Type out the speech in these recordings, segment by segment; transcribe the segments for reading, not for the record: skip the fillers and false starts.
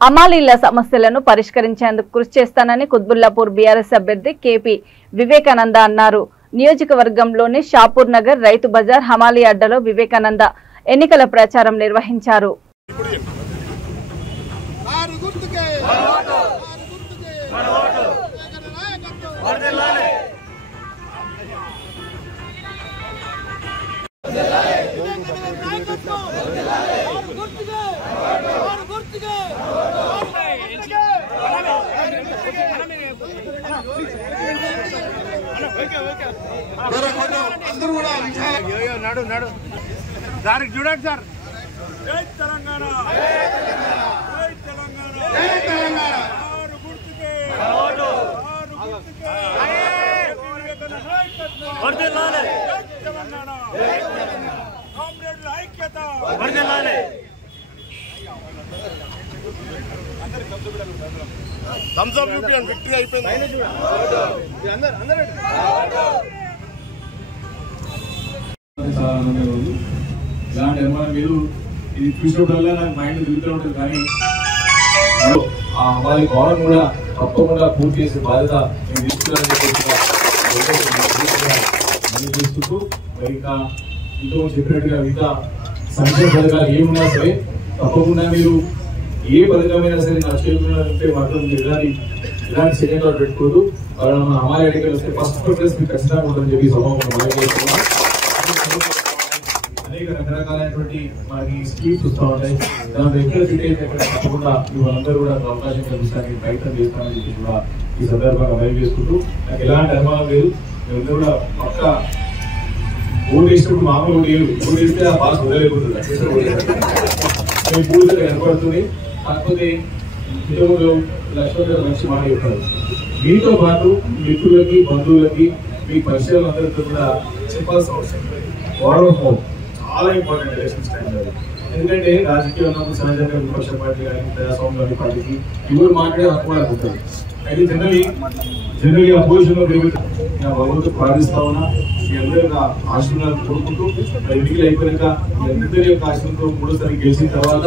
అమాలీల సమస్యలను పరిష్కరించేందుకు కృషి చేస్తానని కుత్బుల్లాపూర్ బీఆర్ఎస్ అభ్యర్థి కేపీ వివేకానంద అన్నారు. నియోజకవర్గంలోని షాపూర్ నగర్ రైతు బజార్ హమాలీ అడ్డలో వివేకానంద ఎన్నికల ప్రచారం నిర్వహించారు. చూడండి సార్. జై తెలంగాణ, జై తెలంగాణ, జై తెలంగాణ. ఆరు గుర్తుకే, ఆరు గుర్తుకే. వర్ధిల్లాలి జై తెలంగాణ, జై తెలంగాణ. కామ్రేడ్ల ఐక్యత వర్ధిల్లాలి. థమ్స్ అప్ యూపీఎన్ విక్టరీ అయిపోయింది. చాలా ఆనందంగా ఉంది. ఇలాంటి అనుమానం మీరు ఇది చూసినప్పుడల్లా నాకు మైండ్ తిరుగుతూ ఉంటుంది. కానీ వారి గౌరవం కూడా తప్పకుండా పూర్తి చేసే బాధ్యత నేను తీసుకున్నానని తీసుకుంటూ మరి ఇంకా ఇంతకు చెప్పినట్టుగా మిగతా సంక్షేమ పథకాలు ఏమున్నా సరే తప్పకుండా మీరు ఏ పథకమైనా సరే నా చేరుకున్నారంటే మాత్రం మీరు ఇలాంటి సెకండ్ థాట్ పెట్టుకోదు. మన అమ్మాయి అడిగి వస్తే ఫస్ట్ ప్రిఫరెన్స్ మీకు ఖచ్చితంగా ఉంటుందని చెప్పి సభ అనేక రకరకాలైనటువంటి మనకి స్కీమ్స్ వస్తూ ఉంటాయి. దాంట్లో ఎక్కడ ఫిట్ అయితే ఎక్కడ తప్పకుండా వాళ్ళందరూ కూడా అవకాశం కల్పించడానికి ప్రయత్నం చేస్తామని చెప్పి కూడా ఈ సందర్భంగా మనవి చేసుకుంటూ నాకు ఎలాంటి అనుమానం లేదు. మేమందరూ కూడా పక్క ఓటు వేసినప్పుడు మామూలు ఓటు వేస్తే ఆ పాస్ వదలేకపోతుంది. మేము పూర్తిగా ఏర్పడుతుంది. కాకపోతే ఇంతకుముందు లక్ష్మణ్ గారు మంచి మాట చెప్పారు. మీతో పాటు మిత్రులకి బంధువులకి మీ పరిచయాలందరితో కూడా చెప్పాల్సిన అవసరం గౌరవం చాలా ఇంపార్టెంట్ ఎలక్షన్స్ టైంలో. ఎందుకంటే రాజకీయం ఉన్నప్పుడు సహజంగా విపక్ష పార్టీ కానీ ప్రజాస్వామ్య పార్టీకి ఎవరు మాట్లాడే హక్కు అనుకుంటారు. అయితే జనరల్ అపోజిషన్ లో భగవంతుడు ప్రార్థిస్తా ఉన్నా మీ అందరూ ఆశీర్వాదాలు కోరుకుంటూ ఎన్నికలు అయిపోయాక మీ అందరి యొక్క ఆశీర్వాదంతో మూడోసారి గెలిచిన తర్వాత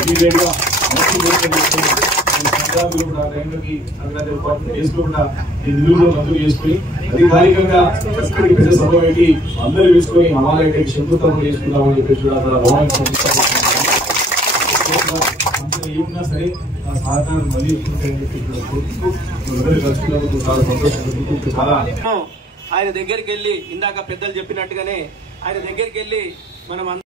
ఇమీడియట్ గా వేసుకోకుండా నిధులు మంజూరు చేసుకుని అధికారికంగా చక్కటి ప్రజల సభ పెట్టి అందరూ వేసుకొని అమాలయ శంకుస్థాపన చేసుకున్నామని చెప్పేసి కూడా ఏమున్నా సరే ఆ సహకారం మళ్ళీ ఎక్కుంటాయని చెప్పి కోరుకుంటూ అందరూ కలుసుకున్నందుకు చాలా సంతోషం. చాలా ఆయన దగ్గరికి వెళ్ళి ఇందాక పెద్దలు చెప్పినట్టుగానే ఆయన దగ్గరికి వెళ్ళి మనం